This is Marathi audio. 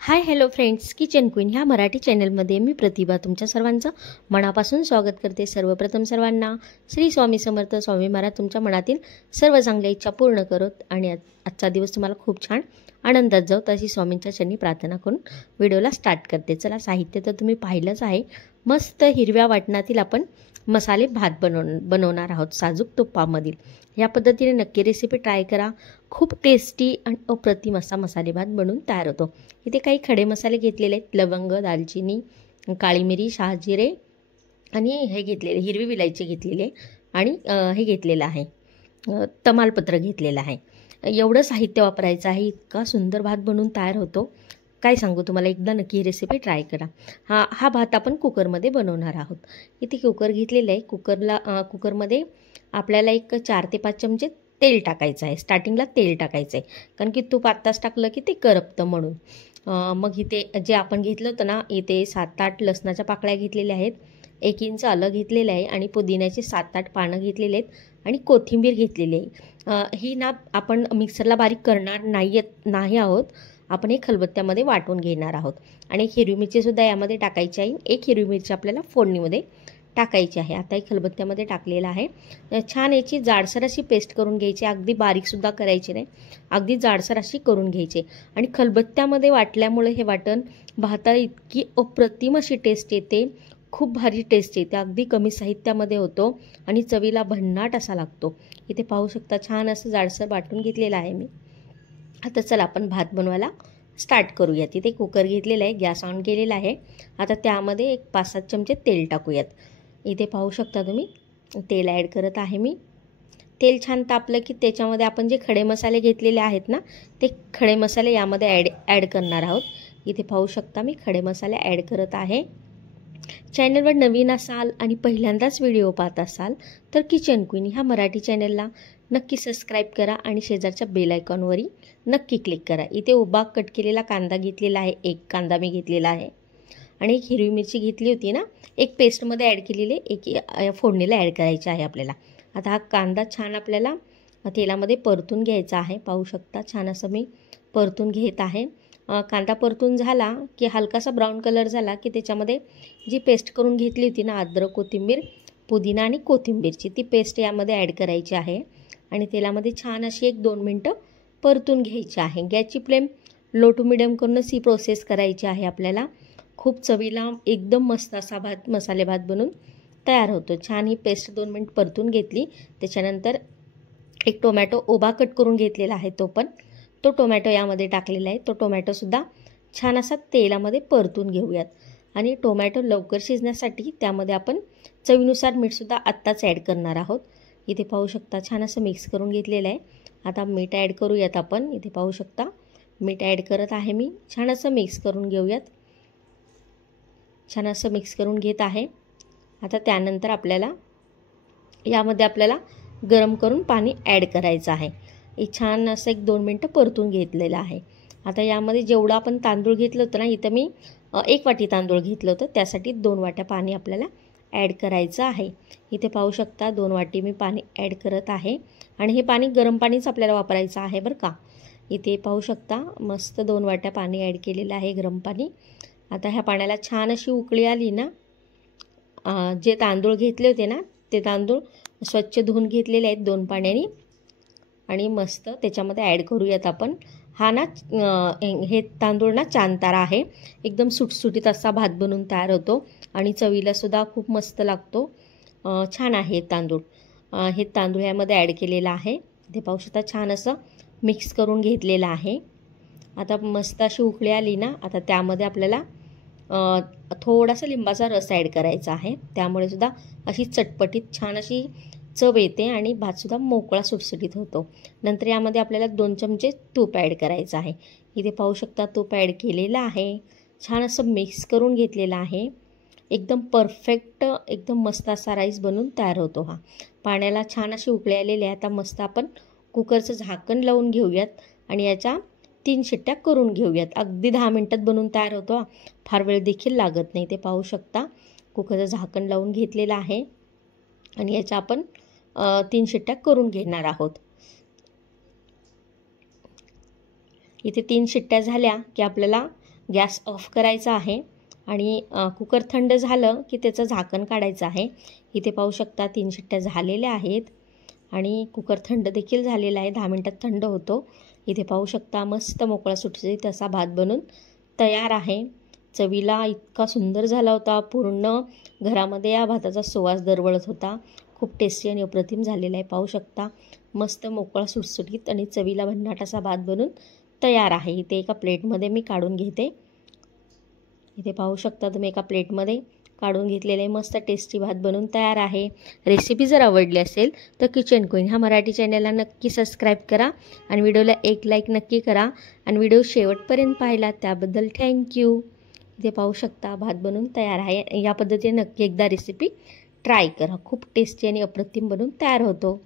Hi hello friends, kitchen queen ह्या मराठी चॅनलमध्ये मी प्रतिभा तुमच्या सर्वांचं मनापासून स्वागत करते। सर्वप्रथम सर्वांना श्री स्वामी समर्थ स्वामी महाराज तुमच्या मनातील सर्व चांगल्या इच्छा पूर्ण करत आणि आजचा दिवस तुम्हाला खूप छान आनंदात जाऊ अशी स्वामींच्या चरणी प्रार्थना करून व्हिडिओला स्टार्ट करते। चला, साहित्य तर तुम्ही पाहिलंच आहे। मस्त हिरव्या वाटणातील आपण मसाले भात बनवणार आहोत साजूक तुपामधील। या पद्धतीने नक्की रेसिपी ट्राय करा। खूप टेस्टी आणि अप्रतिम असा मसाले भात बनून तयार होतो। इथे काही खडे मसाले घेतलेले आहेत, लवंग, दालचिनी, काळी मिरी, शहाजिरे आणि हे घेतलेले हिरवी विलायची घेतलेली आहे आणि हे घेतलेलं आहे तमालपत्र घेतलेलं आहे। एवढं साहित्य वापरायचं आहे। इतका सुंदर भात बनून तयार होतो, काय सांगू तुम्हाला। एकदा नक्की ही रेसिपी ट्राय करा। हा भात आपण कुकरमध्ये बनवणार आहोत। इथे कुकर घेतलेलं आहे। कुकरमध्ये आपल्याला एक 4 ते 5 चमचे तेल टाकायचं आहे। स्टार्टिंगला तेल टाकायचं आहे, कारण की तूप आत्ताच टाकलं की ते करपतं म्हणून। मग इथे जे आपण घेतलं होतं ना, इथे 7-8 लसणाच्या पाकळ्या घेतलेल्या आहेत, 1 इंच आलं घेतलेलं आहे आणि पुदिन्याचे 7-8 पानं घेतलेले आहेत आणि कोथिंबीर घेतलेली आहे। ही ना आपण मिक्सरला बारीक करणार नाही आहोत, आपण हे खलबत्त्यामध्ये वाटून घेणार आहोत। आणि एक हिरवी मिरचीसुद्धा यामध्ये टाकायची आहे। एक हिरवी मिरची आपल्याला फोडणीमध्ये टाकायची आहे। आता एक खलबत्त्यामध्ये टाकलेला आहे। छान याची जाडसर अशी पेस्ट करून घ्यायची, अगदी बारीकसुद्धा करायची नाही, अगदी जाडसर अशी करून घ्यायची। आणि खलबत्त्यामध्ये वाटल्यामुळे हे वाटण भाताला इतकी अप्रतिम अशी टेस्ट येते, खूप भारी टेस्ट येते। अगदी कमी साहित्यामध्ये होतो आणि चवीला भन्नाट असा लागतो। इथे पाहू शकता छान असं जाडसर वाटून घेतलेलं आहे मी। आता चला आपण भात बनवायला स्टार्ट करूयात। तिथे कुकर घेतलेला आहे, गॅस ऑन केलेला आहे। आता त्यामध्ये एक 5-7 चमचे तेल टाकूयात। इथे पाहू शकता तुम्ही तेल ॲड करत आहे मी। तेल छान तापलं की त्याच्यामध्ये आपण जे खडे मसाले घेतलेले आहेत ना, ते खडे मसाले यामध्ये ॲड करणार आहोत। इथे पाहू शकता मी खडे मसाले ॲड करत आहे। चॅनलवर नवीन असाल आणि पहिल्यांदाच व्हिडिओ पाहत असाल तर किचन क्वीन ह्या मराठी चॅनलला नक्की सबस्क्राईब करा आणि शेजारच्या बेल आयकॉनवरही नक्की क्लिक करा। इथे उभा कट केलेला कांदा घेतलेला आहे, 1 कांदा मी घेतलेला आहे आणि एक हिरवी मिरची घेतली होती ना, एक पेस्टमध्ये ॲड केलेली, एक फोडणीला ॲड करायची आहे आपल्याला। आता हा कांदा छान आपल्याला तेलामध्ये परतून घ्यायचा आहे। पाहू शकता छान असं मी परतून घेत आहे। कांदा परतून झाला की हलकासा ब्राऊन कलर झाला की त्याच्यामध्ये जी पेस्ट करून घेतली होती ना, अद्रक, कोथिंबीर, पुदिना आणि कोथिंबीरची, ती पेस्ट यामध्ये ॲड करायची आहे आणि तेलामध्ये छान अशी 1-2 मिनटं परतून घ्यायची आहे। गॅसची फ्लेम लो टू मिडियम करूनच ही प्रोसेस करायची आहे आपल्याला। खूप चवीला एकदम मस्त असा मसाले भात बनून तयार होतो। छान ही पेस्ट 2 मिनिट परतून घेतली। त्याच्यानंतर एक टोमॅटो उभा कट करून घेतलेला आहे, तो टोमॅटो यामध्ये टाकलेला आहे। तो टोमॅटोसुद्धा छान असा तेलामध्ये परतून घेऊयात। आणि टोमॅटो लवकर शिजण्यासाठी त्यामध्ये आपण चवीनुसार मीठसुद्धा आत्ताच ॲड करणार आहोत। इथे पाहू शकता छान असं मिक्स करून घेतलेलं आहे। आता मीठ ॲड करूयात आपण। इथे पाहू शकता मीठ ॲड करत आहे मी। छान असं मिक्स करून घेऊयात, छान असं मिक्स करून घेत आहे। आता त्यानंतर यामध्ये आपल्याला गरम करून पाणी ॲड करायचं आहे। हे छान असं 1-2 मिनटं परतून घेतलेलं आहे। आता यामध्ये जेवढं आपण तांदूळ घेतलं होतं ना, इथं मी 1 वाटी तांदूळ घेतलं होतं, त्यासाठी 2 वाट्या पाणी आपल्याला ॲड करायचं आहे। इथे पाहू शकता 2 वाटी मी पाणी ॲड करत आहे आणि हे पाणी गरम पाणीच आपल्याला वापरायचं आहे बरं का। इथे पाहू शकता मस्त 2 वाट्या पाणी ॲड केलेलं आहे, गरम पाणी। आता ह्या पाण्याला छान अशी उकळी आली ना, जे तांदूळ घेतले होते ना, ते तांदूळ स्वच्छ धुवून घेतलेले आहेत 2 पाण्याने आणि मस्त त्याच्यामध्ये ॲड करूयात आपण। हा ना हे तांदूळ ना चांतारा आहे, एकदम सुटसुटीत असा भात बनून तयार होतो आणि चवीलासुद्धा खूप मस्त लागतो। छान आहे तांदूळ। हे तांदूळ यामध्ये ॲड केलेलं आहे। ते पाहू शकता छान असं मिक्स करून घेतलेलं आहे। आता मस्त अशी उकळी आली ना, आता त्यामध्ये आपल्याला थोडासा लिंबाचा रस ॲड करायचा आहे। त्यामुळे सुद्धा अशी चटपटीत छान अशी चव येते आणि भातसुद्धा मोकळा सुटसुटीत होतो। नंतर यामध्ये आपल्याला 2 चमचे तूप ॲड करायचं आहे। इथे पाहू शकता तूप ॲड केलेलं आहे, छान असं मिक्स करून घेतलेलं आहे। एकदम परफेक्ट, एकदम मस्त असा राईस बनून तयार होतो हा। पाण्याला छान अशी उकळी आलेली आहे। आता मस्त आपण कुकरचं झाकण लावून घेऊयात आणि याच्या 3 शिट्ट्या करून घेऊयात। अगदी 10 मिनटात बनून तयार होतो, फार वेळ देखील लागत नाही। ते पाहू शकता कुकरचं झाकण लावून घेतलेलं आहे आणि याच्या आपण 3 शिट्ट्या करून घेणार आहोत। इथे 3 शिट्ट्या झाल्या की आपल्याला गॅस ऑफ करायचा आहे आणि कुकर थंड झालं की त्याचं झाकण काढायचं आहे. इथे पाहू शकता 3 शिट्ट्या झालेल्या आहेत आणि कुकर थंड देखील झालेला आहे. 10 मिनटात थंड होतो. इथे पाहू शकता मस्त मोकळा सुटसुटीत असा भात बनून तयार आहे. चवीला इतका सुंदर झाला होता. पूर्ण घरामध्ये या भाताचा सुवास दरवळत होता. खूप टेस्टी आणि अप्रतिम झालेला आहे. पाहू शकता मस्त मोकळा सुटसुटीत आणि चवीला भन्नाट असा भात बनून तयार आहे. इथे एका प्लेटमध्ये मी काढून घेते. इथे पाहू शकता तुम्ही एका प्लेटमध्ये काढून घेतलेले मस्त टेस्टी भात बनून तयार आहे. रेसिपी जर आवडली असेल तर किचन क्वीन हा मराठी चॅनलला नक्की सबस्क्राईब करा आणि व्हिडिओला एक लाईक नक्की करा आणि व्हिडिओ शेवटपर्यंत पाहिला त्याबद्दल थँक्यू. इथे पाहू शकता भात बनून तयार आहे. या पद्धतीने नक्की एकदा रेसिपी ट्राय करा. खूप टेस्टी आणि अप्रतिम बनून तयार होतो.